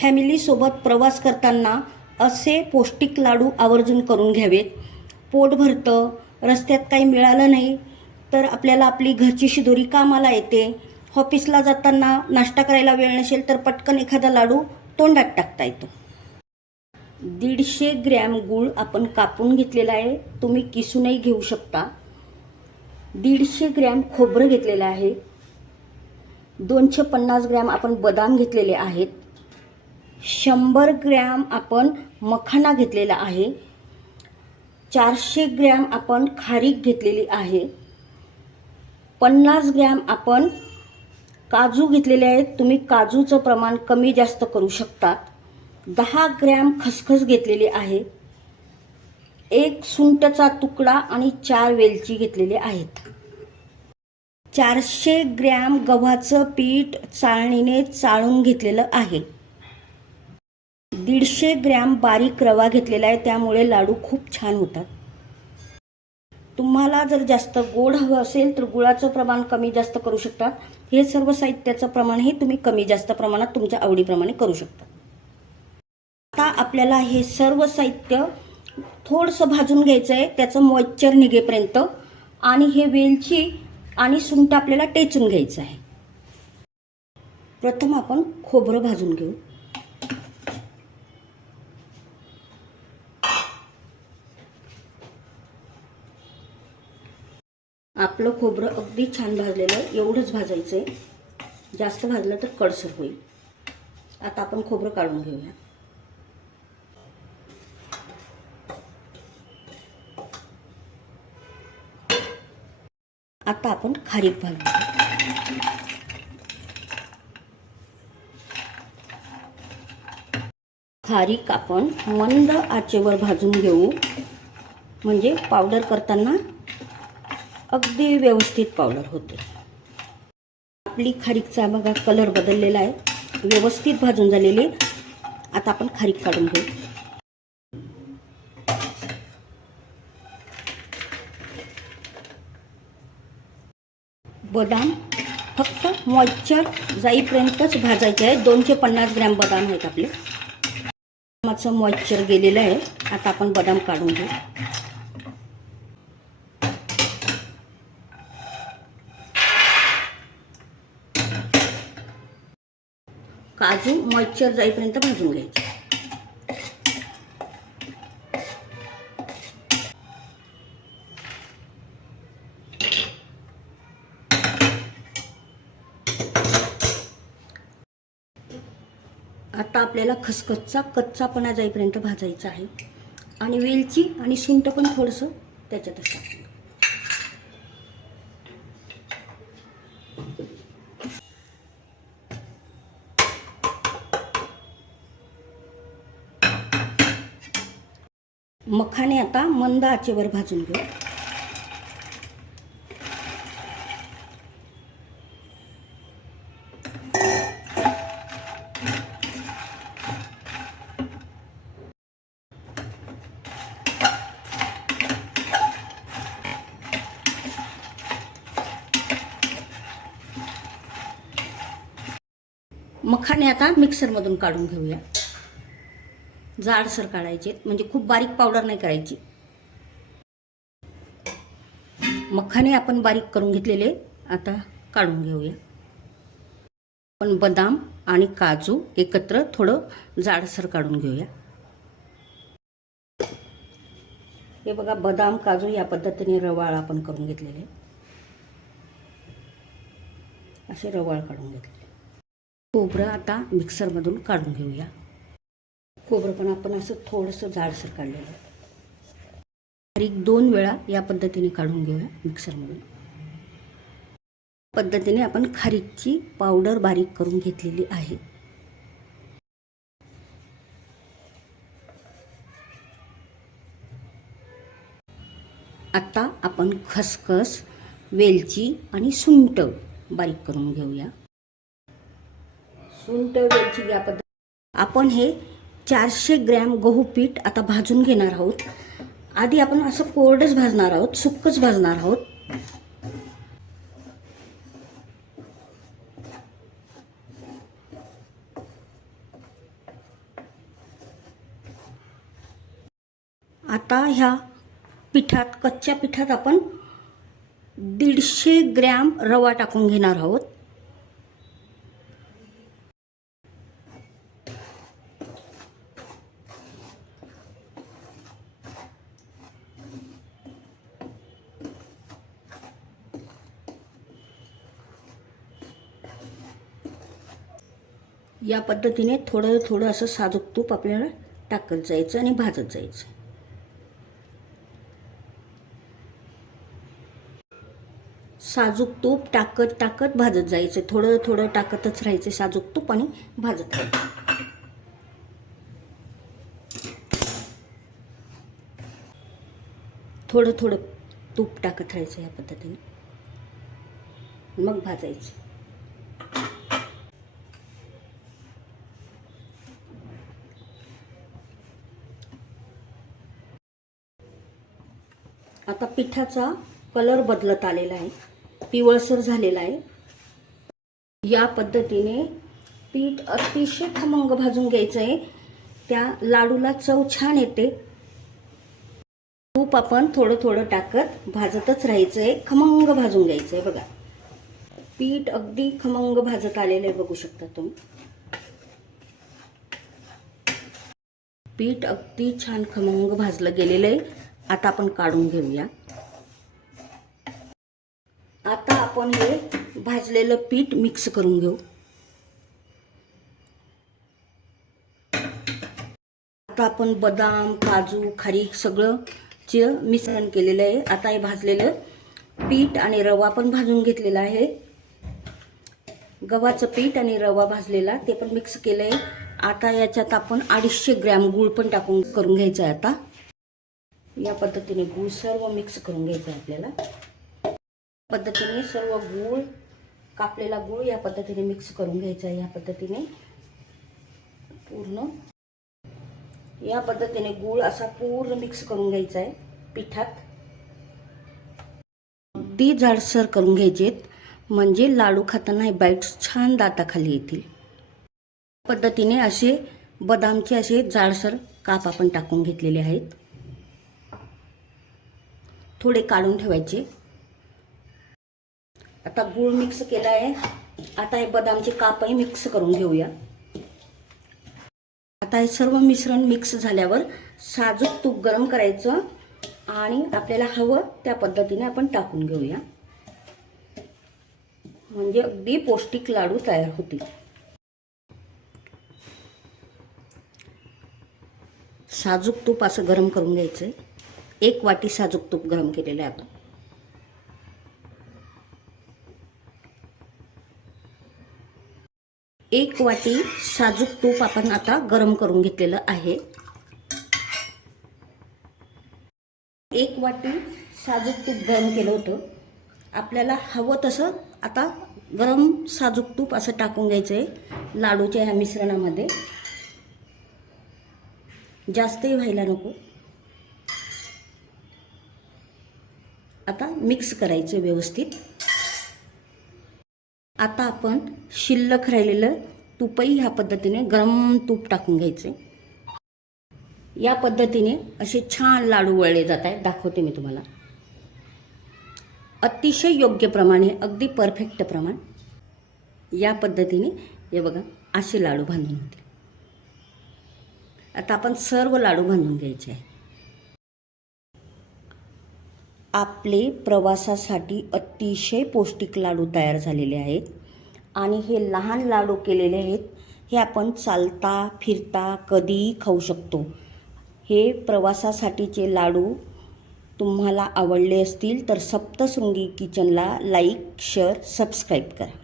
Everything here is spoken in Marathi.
फॅमिलीसोबत प्रवास करताना असे पौष्टिक लाडू आवर्जून करून घ्यावेत. पोट भरतं रस्त्यात काही मिळालं नाही तर आपल्याला आपली घरची शिदोरी कामाला येते. ऑफिसला जाताना नाश्ता करायला वेळ नसेल तर पटकन एखादा लाडू तोंडात टाकता येतो. दीडशे ग्रॅम गूळ आपण कापून घेतलेला आहे. तुम्ही किसूनही घेऊ शकता. दीडशे ग्रॅम खोबरं घेतलेलं आहे. दोनशे पन्नास ग्रॅम आपण बदाम घेतलेले आहेत. शंभर ग्रॅम आपण मखाना घेतलेला आहे. चारशे ग्रॅम आपण खारीक घेतलेली आहे. पन्नास ग्रॅम आपण काजू घेतलेले आहेत. तुम्ही काजूचं प्रमाण कमी जास्त करू शकतात दहा ग्रॅम खसखस घेतलेली आहे. एक सुंटचा तुकडा आणि चार वेलची घेतलेले आहेत. चारशे ग्रॅम गव्हाचं पीठ चाळणीने चाळून घेतलेलं आहे. दीडशे ग्रॅम बारीक रवा घेतलेला आहे. त्यामुळे लाडू खूप छान होतात. तुम्हाला जर जास्त गोड हवं असेल तर गुळाचं प्रमाण कमी जास्त करू शकतात हे सर्व साहित्याचं प्रमाणही तुम्ही कमी जास्त प्रमाणात तुमच्या आवडीप्रमाणे करू शकता. आता आपल्याला हे सर्व साहित्य थोडंसं भाजून घ्यायचं आहे त्याचं मॉइश्चर निघेपर्यंत आणि हे वेलची आणि सुंठ आपल्याला टेचून घ्यायचं आहे. प्रथम आपण खोबरं भाजून घेऊ. आपलं खोबरं अगदी छान भाजलेलं एवढंच भाजायचं आहे जास्त भाजलं तर कडसर होईल. आता आपण खोबरं काढून घेऊया. आता आपण खारीक भाजू खारीक आपण मंद आचेवर भाजून घेऊ. म्हणजे पावडर करताना अगदी व्यवस्थित पावडर होते. आपली खारीकचा बघा कलर बदललेला आहे. व्यवस्थित भाजून झालेली आता आपण खारीक काढून घेऊ. बदाम फक्त मॉइश्चर जाईपर्यंतच भाजायचे आहे. दोनशे पन्नास ग्रॅम बदाम आहेत आपले. बदामाचं मॉइश्चर गेलेलं आहे. आता आपण बदाम काढून घेऊ. काजू मॉइश्चर जाईपर्यंत भाजून घ्यायचे. आता आपल्याला खसखसचा कच्चापणा जाईपर्यंत भाजायचा आहे. आणि वेलची आणि सुंठ पण थोडंसं त्याच्यातच टाकून मखाने आता मंद आचेवर भाजून घेऊ. मखाने आता मिक्सरमधून काढून घेऊया. जाडसर काढायचे म्हणजे खूप बारीक पावडर नाही करायची. मखाने आपण बारीक करून घेतलेले आता काढून घेऊया. पण बदाम आणि काजू एकत्र थोडं जाडसर काढून घेऊया. हे बघा बदाम काजू या पद्धतीने रवाळ आपण करून घेतलेले. असे रवाळ काढून घेतले खोबरं आता मिक्सरमधून काढून घेऊया. खोबरं पण आपण असं थोडंसं जाडसर काढलेलं आहे. बारीक दोन वेळा या पद्धतीने काढून घेऊया मिक्सरमधून. पद्धतीने आपण खारीकची पावडर बारीक करून घेतलेली आहे. आता आपण खसखस वेलची आणि सुंट बारीक करून घेऊया. सुंट वेलची या पद्धत आपण हे चारशे ग्रॅम गहू पीठ आता भाजून घेणार आहोत. आधी आपण असं कोरडंच भाजणार आहोत सुक्कच भाजणार आहोत. आता ह्या पिठात कच्च्या पिठात आपण दीडशे ग्रॅम रवा टाकून घेणार आहोत. या पद्धतीने थोडं थोडं असं साजूक तूप आपल्याला टाकत जायचं आणि भाजत जायचं. साजूक तूप टाकत टाकत भाजत जायचं. थोडं थोडं टाकतच राहायचं साजूक तूप आणि भाजत. राहायचं थोडं थोडं तूप टाकत राहायचं या पद्धतीने. मग भाजायचं. आता पिठाचा कलर बदलत आलेला आहे. पिवळसर झालेला आहे. या पद्धतीने पीठ अतिशय खमंग भाजून घ्यायचं आहे. त्या लाडूला चव छान येते. तूप आपण थोडं थोडं टाकत भाजतच राहायचं आहे. खमंग भाजून घ्यायचं आहे बघा. पीठ अगदी खमंग भाजत आलेलं आहे बघू शकता तुम्ही. पीठ अगदी छान खमंग भाजलं गेलेलं आहे. आता आपण काढून घेऊया. आता आपण हे भाजलेलं पीठ मिक्स करून घेऊ. आता आपण बदाम काजू खारी सगळं चे मिश्रण केलेलं आहे आता हे भाजलेलं पीठ आणि रवा पण भाजून घेतलेला आहे. गव्हाचं पीठ आणि रवा भाजलेला ते पण मिक्स केलं आहे आता याच्यात आपण अडीचशे ग्रॅम गूळ पण टाकून करून घ्यायचं आहे आता. या पद्धतीने गूळ सर्व मिक्स करून घ्यायचं आहे आपल्याला. पद्धतीने सर्व गूळ कापलेला गूळ या पद्धतीने मिक्स करून घ्यायचा आहे. या पद्धतीने पूर्ण. या पद्धतीने गूळ असा पूर्ण मिक्स करून घ्यायचा आहे पिठात. अगदी जाडसर करून घ्यायचेत. म्हणजे लाडू खाताना हे बाईट्स छान दाताखाली येतील. पद्धतीने असे बदामचे असे जाडसर काप आपण टाकून घेतलेले आहेत. थोडे काढून ठेवायचे. आता गूळ मिक्स केला आहे. आता हे बदामचे कापही मिक्स करून घेऊया. आता हे सर्व मिश्रण मिक्स झाल्यावर साजूक तूप गरम करायचं आणि आपल्याला हवं त्या पद्धतीने आपण टाकून घेऊया. म्हणजे अगदी पौष्टिक लाडू तयार होतील. साजूक तूप असं गरम करून घ्यायचं आहे एक वाटी साजूक तूप गरम केलेलं आहे आपण. एक वाटी साजूक तूप आपण आता गरम करून घेतलेलं आहे. एक वाटी साजूक तूप गरम केलं होतं. आपल्याला हवं तसं आता गरम साजूक तूप असं टाकून घ्यायचं आहे लाडूच्या ह्या मिश्रणामध्ये. जास्तही व्हायला नको. आता मिक्स करायचं व्यवस्थित. आता आपण शिल्लक राहिलेलं तूपही ह्या पद्धतीने गरम तूप टाकून घ्यायचं. या पद्धतीने असे छान लाडू वळले जात आहेत. दाखवते मी तुम्हाला. अतिशय योग्य प्रमाणे अगदी परफेक्ट प्रमाण या पद्धतीने हे बघा असे लाडू बांधून होते आता आपण सर्व लाडू बांधून घ्यायचे आहे आपले प्रवासासाठी अतिशय पौष्टिक लाडू तयार झालेले आहेत. आणि हे लहान लाडू केलेले आहेत हे आपण चालता फिरता कधीही खाऊ शकतो. हे प्रवासासाठीचे लाडू तुम्हाला आवडले असतील तर सप्तशृंगी किचनला लाईक शेअर सबस्क्राईब करा.